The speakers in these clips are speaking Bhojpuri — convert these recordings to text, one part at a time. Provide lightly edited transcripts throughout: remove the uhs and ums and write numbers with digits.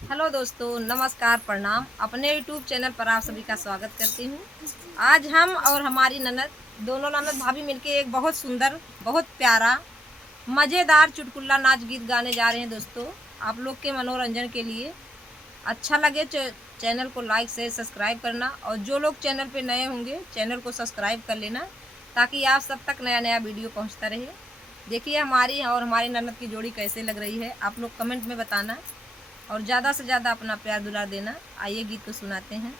हेलो दोस्तों, नमस्कार, प्रणाम। अपने यूट्यूब चैनल पर आप सभी का स्वागत करती हूँ। आज हम और हमारी ननद, दोनों ननद भाभी मिलके एक बहुत सुंदर, बहुत प्यारा, मज़ेदार चुटकुला नाच गीत गाने जा रहे हैं। दोस्तों, आप लोग के मनोरंजन के लिए अच्छा लगे चैनल को लाइक से सब्सक्राइब करना, और जो लोग चैनल पे नए होंगे चैनल को सब्सक्राइब कर लेना, ताकि आप सब तक नया नया वीडियो पहुँचता रहे। देखिए हमारी और हमारी ननद की जोड़ी कैसे लग रही है, आप लोग कमेंट में बताना, और ज़्यादा से ज़्यादा अपना प्यार दुलार देना। आइए गीत को सुनाते हैं।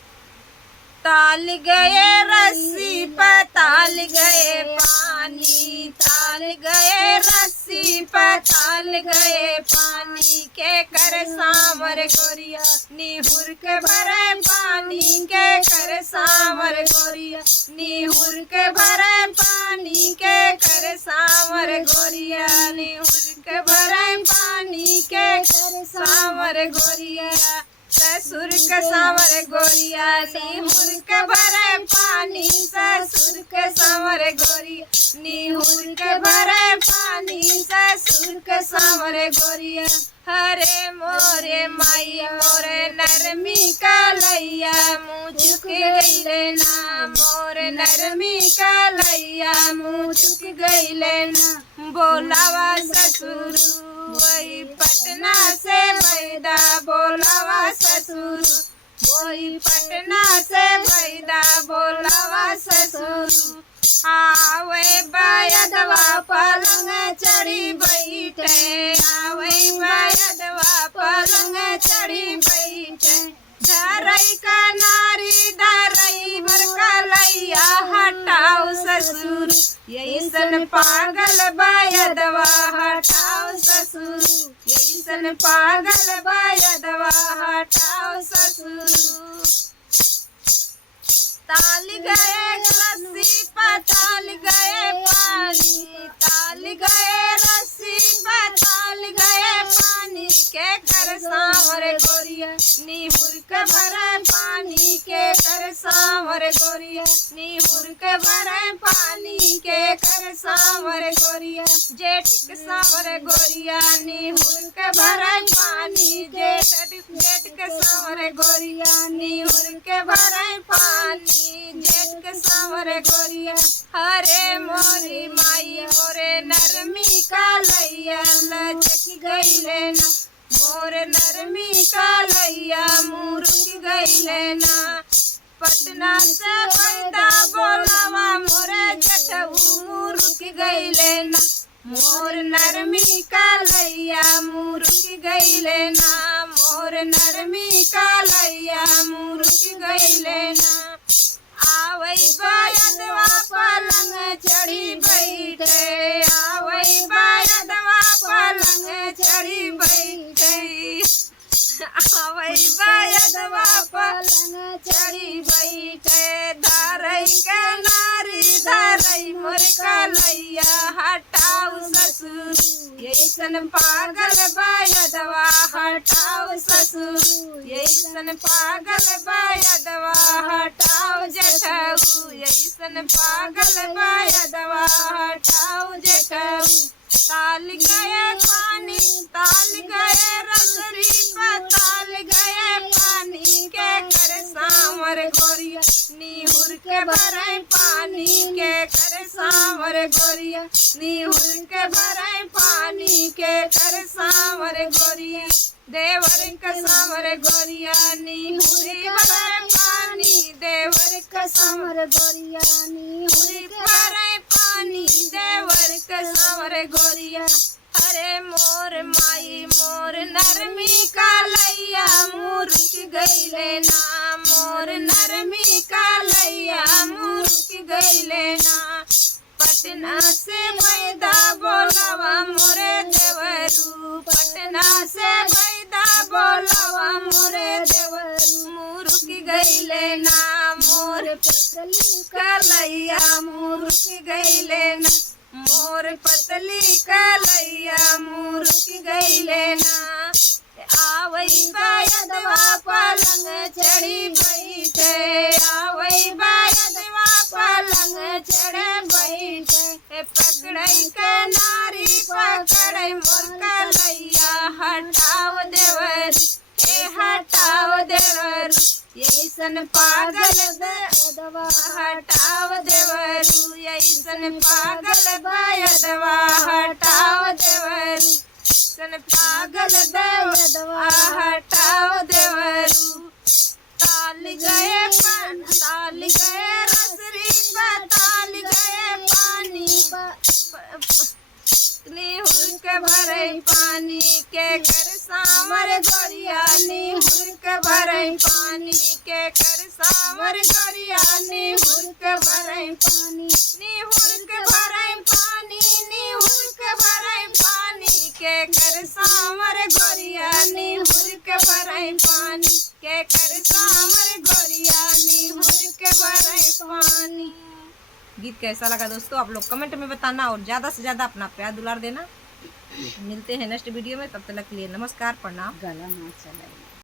ताल गए रस्सी पर ताल गए पानी, ताल गए रस्सी पर ताल गए पानी, के कर सांवर गोरिया निहुर के भरे पानी, के कर सांवर गोरिया निहुर के भरे पानी, के कर सांवर गोरिया निहुर के भरे पानी, के कर सांवर गोरिया। ससुर के सांवर गोरिया निहुर के भरे पानी, ससुर के सांवर गोरिया निहुर के भरे पानी, ससुर के सांवर गोरिया। हरे मोरे माई मोरे नरमी कलैया, मुँह झुक गईले ना, मोरे नरमी कलैया मुँह झुक गईले ना। बोलावा ससुर वही पटना से बैदा, बोलावा ससुर वही पटना से बैदा, बोलावा ससुर। आवे बैदवा पलंग चढ़ी बैठे, आवे बैदवा पलंग चढ़ी बैठे। धरई का नारी धरई भर कलैया, हटाओ ससुर यैसन पागल बैदवा, हटाओ ससुर यैसन पागल बैदवा, हटाओ ससुर। ताल गए रस्सी पर ताल गए पानी, ताल गए रस्सी पर ताल गए पानी, के कर सांवर गोरिया निहुर के भरे पानी, के कर सांवर गोरिया निहुर के भरे पानी, के कर सांवर गोरिया। जेठ के सांवर गोरिया निहुर के भरे पानी, जेठ के सांवर गोरिया निहुर के भरे पानी, जेठ के सांवर गोरिया। हरे मोरी माई मोरे नरमी कलैया, लचक गईले ना, मोरे नरमी कलैया मुरुक गईले ना। पटना से बैदा बोलावा मोरे जटऊ मुरुक गईले ना, मोर नरमी कलैया मुरुक गईले ना, मोर नरमी कलैया मुरुक गईले ना। आवई बैदवा पलंग चढ़ी बैठे, आवई बैदवा पलंग चढ़ी बैठे, आवई बैदवा पलंग चढ़ी बैठे। धरई के नारी धरई मोर कलैया, हटाओ ससुर यैसन पागल बैदवा, हटाओ ससुर यैसन पागल बैदवा, हटाओ जेठऊ यैसन पागल बैदवा, हटाओ जेठऊ। ताल गए पानी ताल गए रसरी पर ताल गए पानी, के कर सांवर गोरिया निहुर के भरे पानी, के कर सांवर गोरिया निहुर के भरे पानी, के कर सांवर गोरिया। देवर के सांवर गोरिया निहुर के भरे पानी, देवर के सांवर गोरिया निहुर के भरे पानी, देवर के सांवर गोरिया। हरे मोर माई मोर नरमी कलैया मुरुक गईले ना, मोर नरमी कलैया मुरुक गईले ना। पटना से बैदा बोलावा मोरे देवरू, पटना से बैदा बोलावा मोरे देवरू मुरुक गईले ना, मोर पतली कलैया मुरुक गईले ना, मोर पतली कलैया मुरुक गईले ना। आवई बैदवा पलंग चढ़ी बैठे, आवई बैदवा पलंग चढ़े बैठे। पकड़ई के नारी पकड़ई मोर कलैया, हटाओ देवर ऐसन पागल दवा हटाव देवरू, ऐसन पागल दवा हटाव देवरू, ऐसन पागल दवा हटाव देवरू। ताल गए रसरी पर, ताल गए पानी निहुर के भरे पानी के कर सामर गोरिया, निहुर के भरे पानी के कर सामर गोरिया, निहुर के भरे पानी, निहुर के भरे पानी, निहुर के भरे पानी के कर सामर गोरिया, निहुर के भरे पानी के कर सामर गोरिया, निहुर के भरे पानी। गीत कैसा लगा दोस्तों आप लोग कमेंट में बताना और ज़्यादा से ज़्यादा अपना प्यार दुलार देना। मिलते हैं नेक्स्ट वीडियो में, तब तक के लिए नमस्कार प्रणाम। गला ना चलाइए।